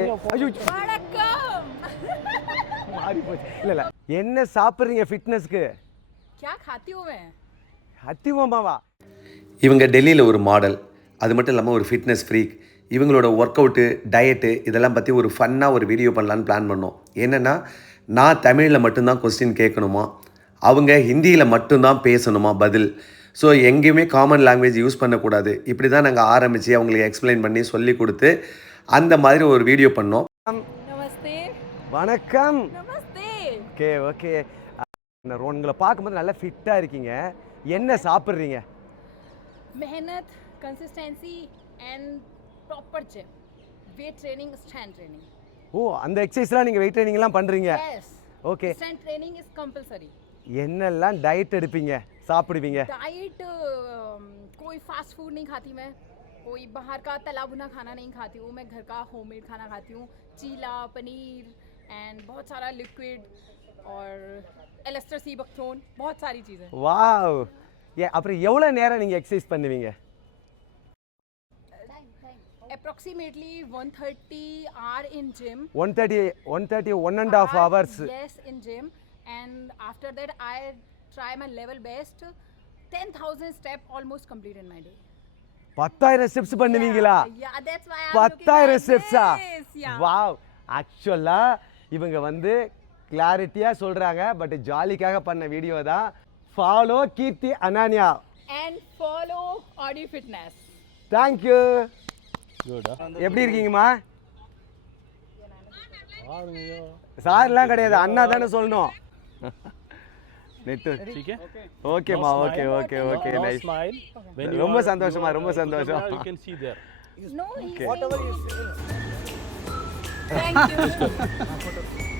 ஐயோ வணக்கம். மாறி போச்சு. இல்ல என்ன சாப்பிடுறீங்க ஃபிட்னஸ்க்கு? क्या खाती हूँ मैं? அத்திமாமாவா? இவங்க டெல்லியில் ஒரு மாடல், அது மட்டும் இல்லாமல் ஒரு ஃபிட்னஸ் ஃப்ரீக். இவங்களோட ஒர்க் அவுட்டு, டயட்டு இதெல்லாம் பற்றி ஒரு ஃபன்னாக ஒரு வீடியோ பண்ணலான்னு பிளான் பண்ணோம். என்னென்னா, நான் தமிழில் மட்டும்தான் கொஸ்டின் கேட்கணுமா, அவங்க ஹிந்தியில் மட்டும்தான் பேசணுமா பதில். ஸோ எங்கேயுமே காமன் லாங்குவேஜ் யூஸ் பண்ணக்கூடாது. இப்படி தான் நாங்கள் ஆரம்பித்து அவங்களுக்கு எக்ஸ்பிளைன் பண்ணி சொல்லி கொடுத்து அந்த மாதிரி ஒரு வீடியோ பண்ணோம். नमस्ते. வணக்கம். नमस्ते. Okay okay. உங்களை பார்க்கும்போது நல்லா ஃபிட்டாக இருக்கீங்க. என்ன சாப்பிட்றீங்க? मेहनत, consistency and proper gym, weight training, strength training. ஓ, அந்த எக்ஸசைஸ்லாம் நீங்கள் வெயிட் ட்ரைனிங்லாம் பண்ணுறீங்க? Yes. Okay. Strength training is compulsory. என்னெல்லாம் டயட் எடுப்பீங்க, சாப்பிடுவீங்க? डाइट कोई फास्ट फूड नहीं खाती मैं, कोई बाहर का तला भुना खाना नहीं खाती हूँ. मैं घर का होममेड खाना खाती हूँ. चीला, पनीर एंड बहुत सारा लिक्विड और एलेस्टर सी बकथ्रोन, बहुत सारी चीज़ें. வாவ். அப்புறம் எவ்வளோ நேரம் நீங்கள் எக்ஸசைஸ் பண்ணுவீங்க? Approximately 130 hour in gym. 130 1.5 hours. Yes, in gym, and after that I try my level best. 10,000 step almost complete in my day. 10,000 steps பண்ணுவீங்களா? Yeah, that's why I'm 10,000 ஸ்டெப்ஸா? Yeah. Wow. ஆக்சுவலா இவங்க வந்து கிளாரிட்டியாக சொல்கிறாங்க, பட் ஜாலிக்காக பண்ண video தான். Follow Keerthi Ananya And follow Audi Fitness. Thank you. எப்படி இருக்கீங்கம்மா? சார்லாம் கிடையாது, அண்ணா தானே சொல்லணும். நெட்டு ஓகேம்மா. Okay okay okay nice. ரொம்ப சந்தோஷமா, ரொம்ப சந்தோஷம். No, whatever you say. Thank you.